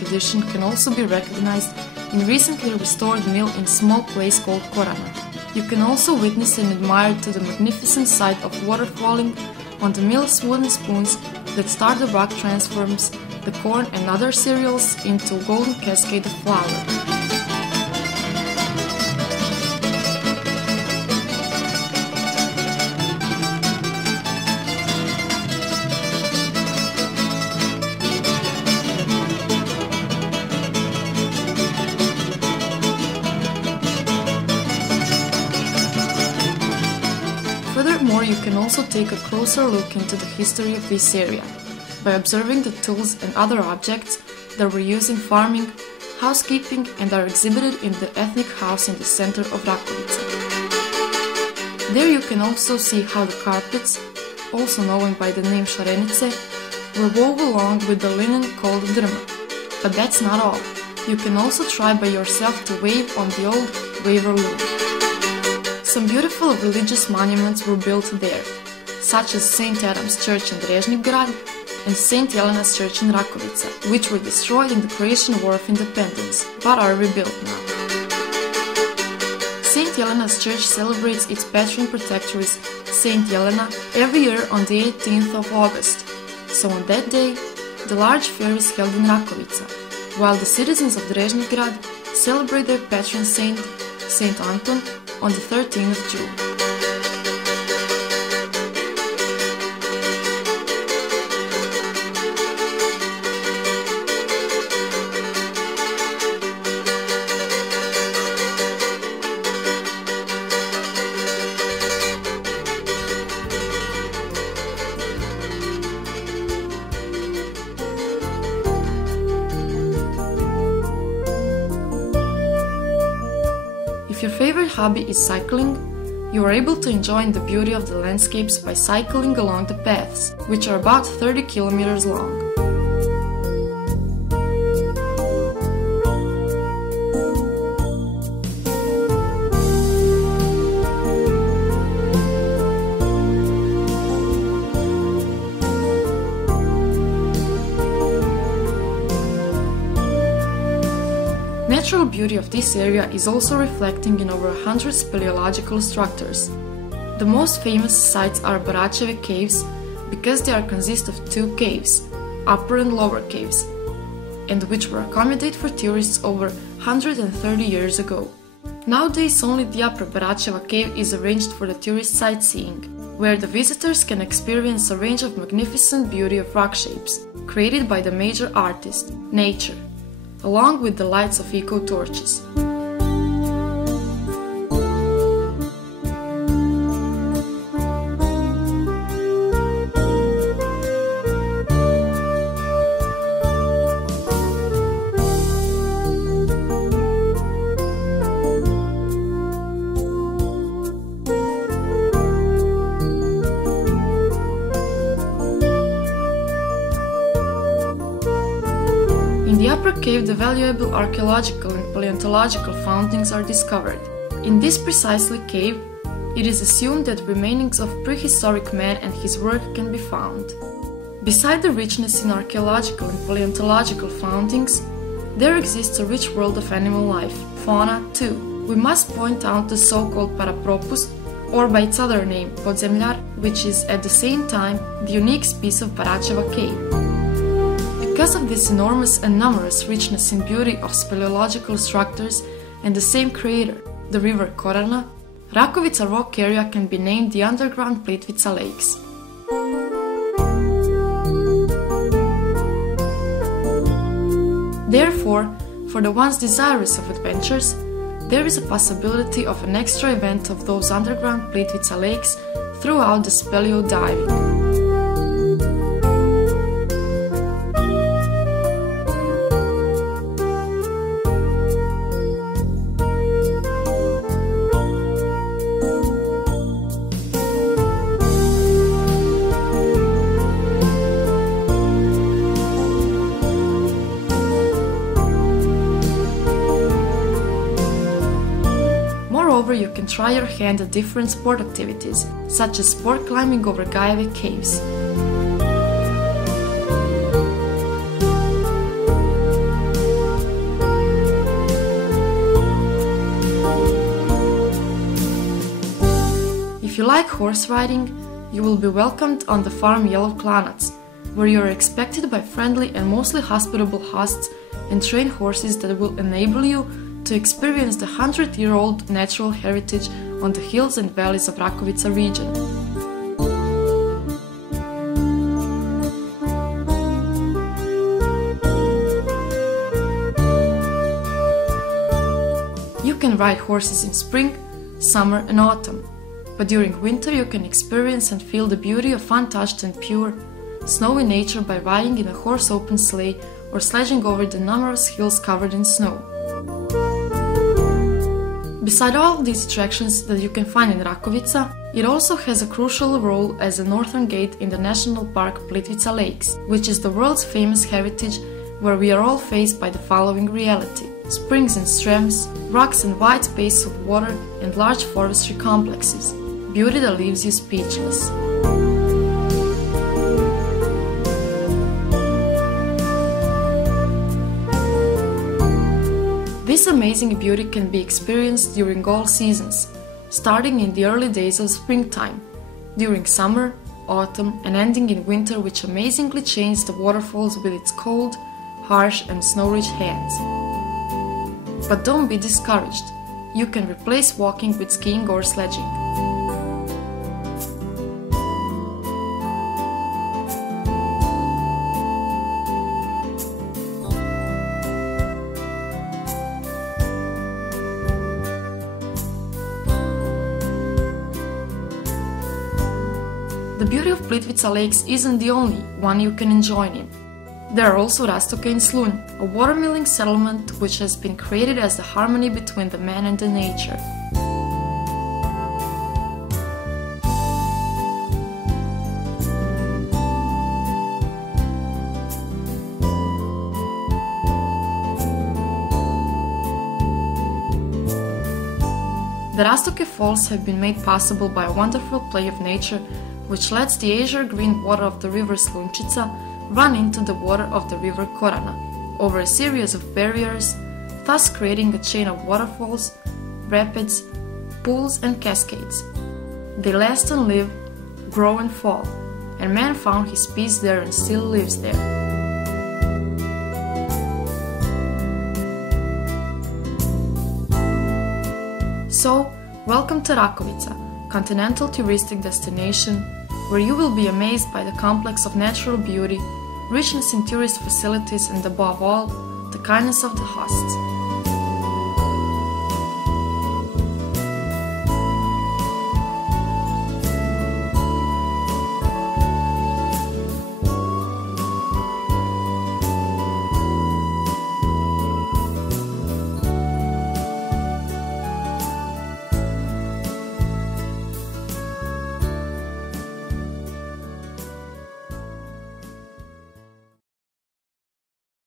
tradition can also be recognized in recently restored mill in a small place called Korana. You can also witness and admire to the magnificent sight of water falling on the mill's wooden spoons that start the rock transforms the corn and other cereals into a golden cascade of flour. Furthermore, you can also take a closer look into the history of this area by observing the tools and other objects that were used in farming, housekeeping, and are exhibited in the ethnic house in the center of Rakovica. There you can also see how the carpets, also known by the name šarenice, were woven along with the linen called drma. But that's not all. You can also try by yourself to wave on the old waver loom. Some beautiful religious monuments were built there, such as St. Adam's Church in Drežnik and St. Jelena's Church in Rakovica, which were destroyed in the Croatian War of Independence, but are rebuilt now. St. Jelena's Church celebrates its patron protectress, St. Jelena, every year on the 18th of August, so on that day, the large fair is held in Rakovica, while the citizens of Drežnik celebrate their patron saint, St. Anton, on the 13th of June. If your favorite hobby is cycling, you are able to enjoy the beauty of the landscapes by cycling along the paths, which are about 30 kilometers long. The natural beauty of this area is also reflecting in over 100 speleological structures. The most famous sites are Bihać caves, because they consist of two caves, upper and lower caves, and which were accommodated for tourists over 130 years ago. Nowadays only the upper Bihać cave is arranged for the tourist sightseeing, where the visitors can experience a range of magnificent beauty of rock shapes, created by the major artist, nature, along with the lights of eco-torches. In the upper cave, the valuable archaeological and paleontological findings are discovered. In this precisely cave, it is assumed that remainings of prehistoric man and his work can be found. Beside the richness in archaeological and paleontological findings, there exists a rich world of animal life, fauna too. We must point out the so-called parapropust, or by its other name, podzemljar, which is at the same time the unique species of Bihać cave. Because of this enormous and numerous richness in beauty of speleological structures and the same creator, the river Korana, Rakovica rock area can be named the underground Plitvice Lakes. Therefore, for the ones desirous of adventures, there is a possibility of an extra event of those underground Plitvice Lakes throughout the speleo diving. Moreover, you can try your hand at different sport activities, such as sport climbing over Gajeve caves. like horse riding, you will be welcomed on the farm Yellow Klanac, where you are expected by friendly and mostly hospitable hosts and trained horses that will enable you to experience the 100-year-old natural heritage on the hills and valleys of Rakovica region. You can ride horses in spring, summer and autumn, but during winter you can experience and feel the beauty of untouched and pure, snowy nature by riding in a horse-open sleigh or sledging over the numerous hills covered in snow. Beside all these attractions that you can find in Rakovica, it also has a crucial role as a northern gate in the national park Plitvice Lakes, which is the world's famous heritage where we are all faced by the following reality: springs and streams, rocks and wide space of water and large forestry complexes. Beauty that leaves you speechless. This amazing beauty can be experienced during all seasons, starting in the early days of springtime, during summer, autumn and ending in winter, which amazingly changes the waterfalls with its cold, harsh and snow-rich hands. But don't be discouraged, you can replace walking with skiing or sledging. The beauty of Plitvice Lakes isn't the only one you can enjoy in. There are also Rastoke and Slunj, a watermilling settlement which has been created as the harmony between the man and the nature. The Rastoke Falls have been made possible by a wonderful play of nature which lets the azure green water of the river Slunčica run into the water of the river Korana over a series of barriers, thus creating a chain of waterfalls, rapids, pools and cascades. They last and live, grow and fall, and man found his peace there and still lives there. So, welcome to Rakovica, continental touristic destination, where you will be amazed by the complex of natural beauty, richness in tourist facilities and above all, the kindness of the hosts.